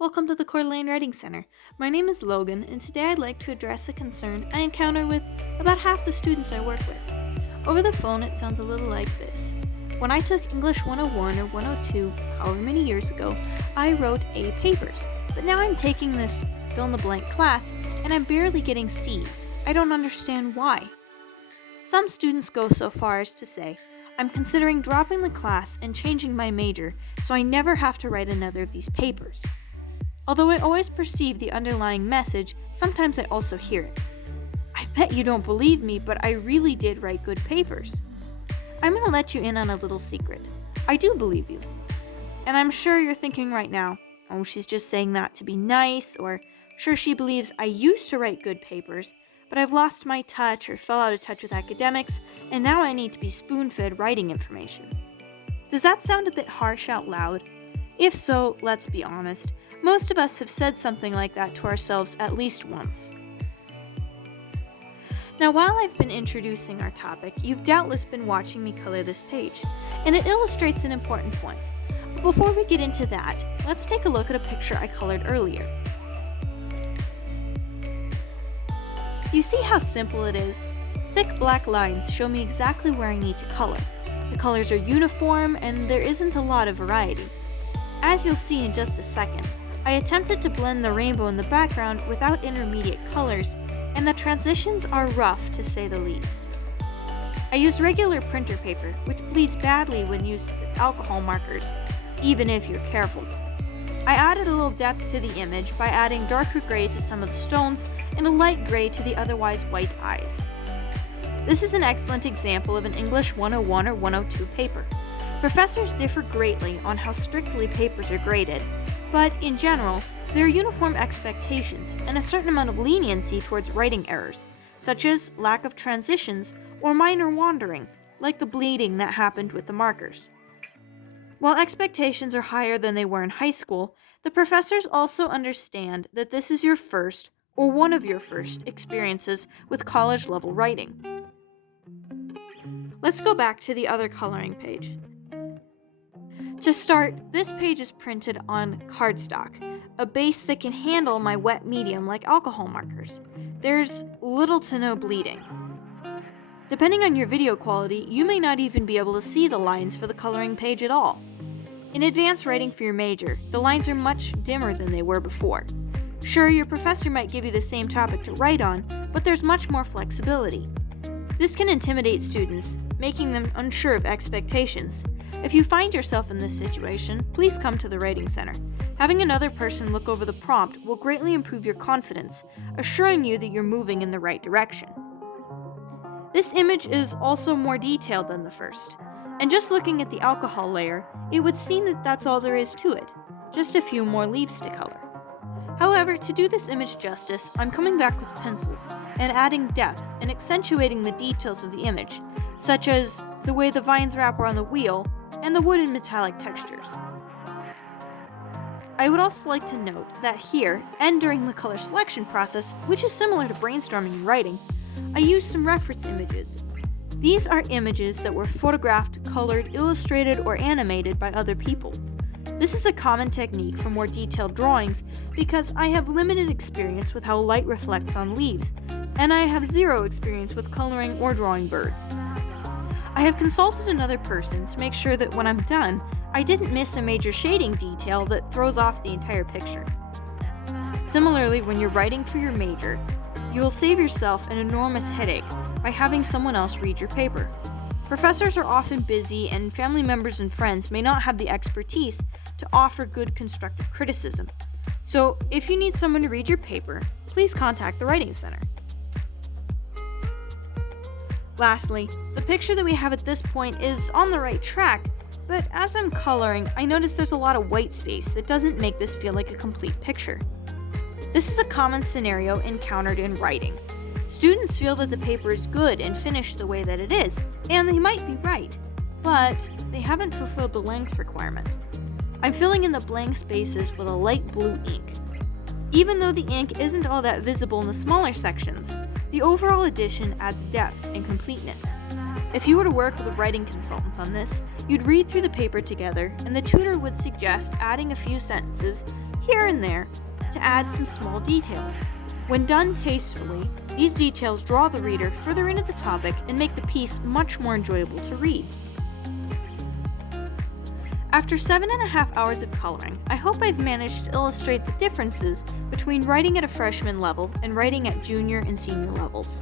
Welcome to the Coeur d'Alene Writing Center. My name is Logan, and today I'd like to address a concern I encounter with about half the students I work with. Over the phone, it sounds a little like this. When I took English 101 or 102, however many years ago, I wrote A papers. But now I'm taking this fill-in-the-blank class, and I'm barely getting C's. I don't understand why. Some students go so far as to say, I'm considering dropping the class and changing my major so I never have to write another of these papers. Although I always perceive the underlying message, sometimes I also hear it. I bet you don't believe me, but I really did write good papers. I'm going to let you in on a little secret. I do believe you. And I'm sure you're thinking right now, oh, she's just saying that to be nice, or sure, she believes I used to write good papers, but I've lost my touch or fell out of touch with academics, and now I need to be spoon-fed writing information. Does that sound a bit harsh out loud? If so, let's be honest. Most of us have said something like that to ourselves at least once. Now, while I've been introducing our topic, you've doubtless been watching me color this page, and it illustrates an important point. But before we get into that, let's take a look at a picture I colored earlier. Do you see how simple it is? Thick black lines show me exactly where I need to color. The colors are uniform, and there isn't a lot of variety. As you'll see in just a second, I attempted to blend the rainbow in the background without intermediate colors, and the transitions are rough to say the least. I used regular printer paper, which bleeds badly when used with alcohol markers, even if you're careful. I added a little depth to the image by adding darker gray to some of the stones and a light gray to the otherwise white eyes. This is an excellent example of an English 101 or 102 paper. Professors differ greatly on how strictly papers are graded, but in general, there are uniform expectations and a certain amount of leniency towards writing errors, such as lack of transitions or minor wandering, like the bleeding that happened with the markers. While expectations are higher than they were in high school, the professors also understand that this is your first or one of your first experiences with college-level writing. Let's go back to the other coloring page. To start, this page is printed on cardstock, a base that can handle my wet medium like alcohol markers. There's little to no bleeding. Depending on your video quality, you may not even be able to see the lines for the coloring page at all. In advanced writing for your major, the lines are much dimmer than they were before. Sure, your professor might give you the same topic to write on, but there's much more flexibility. This can intimidate students, making them unsure of expectations. If you find yourself in this situation, please come to the Writing Center. Having another person look over the prompt will greatly improve your confidence, assuring you that you're moving in the right direction. This image is also more detailed than the first, and just looking at the alcohol layer, it would seem that that's all there is to it, just a few more leaves to color. However, to do this image justice, I'm coming back with pencils and adding depth and accentuating the details of the image, such as the way the vines wrap around the wheel and the wood and metallic textures. I would also like to note that here, and during the color selection process, which is similar to brainstorming and writing, I used some reference images. These are images that were photographed, colored, illustrated, or animated by other people. This is a common technique for more detailed drawings because I have limited experience with how light reflects on leaves, and I have zero experience with coloring or drawing birds. I have consulted another person to make sure that when I'm done, I didn't miss a major shading detail that throws off the entire picture. Similarly, when you're writing for your major, you will save yourself an enormous headache by having someone else read your paper. Professors are often busy, and family members and friends may not have the expertise to offer good constructive criticism. So, if you need someone to read your paper, please contact the Writing Center. Lastly, the picture that we have at this point is on the right track, but as I'm coloring, I notice there's a lot of white space that doesn't make this feel like a complete picture. This is a common scenario encountered in writing. Students feel that the paper is good and finished the way that it is, and they might be right, but they haven't fulfilled the length requirement. I'm filling in the blank spaces with a light blue ink. Even though the ink isn't all that visible in the smaller sections, the overall addition adds depth and completeness. If you were to work with a writing consultant on this, you'd read through the paper together, and the tutor would suggest adding a few sentences here and there to add some small details. When done tastefully, these details draw the reader further into the topic and make the piece much more enjoyable to read. After 7.5 hours of coloring, I hope I've managed to illustrate the differences between writing at a freshman level and writing at junior and senior levels.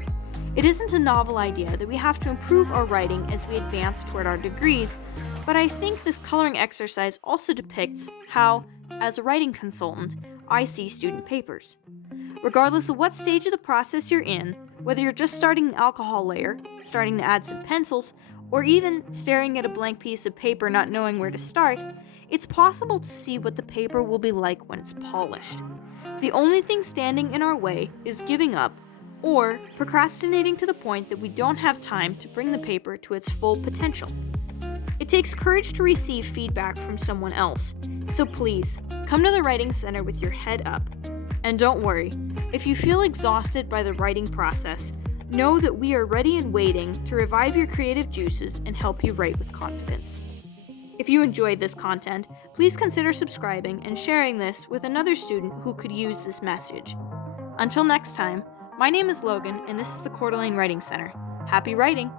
It isn't a novel idea that we have to improve our writing as we advance toward our degrees, but I think this coloring exercise also depicts how, as a writing consultant, I see student papers. Regardless of what stage of the process you're in, whether you're just starting an alcohol layer, starting to add some pencils, or even staring at a blank piece of paper not knowing where to start, it's possible to see what the paper will be like when it's polished. The only thing standing in our way is giving up or procrastinating to the point that we don't have time to bring the paper to its full potential. It takes courage to receive feedback from someone else, so please, come to the Writing Center with your head up. And don't worry, if you feel exhausted by the writing process, know that we are ready and waiting to revive your creative juices and help you write with confidence. If you enjoyed this content, please consider subscribing and sharing this with another student who could use this message. Until next time, my name is Logan, and this is the Coeur d'Alene Writing Center. Happy writing!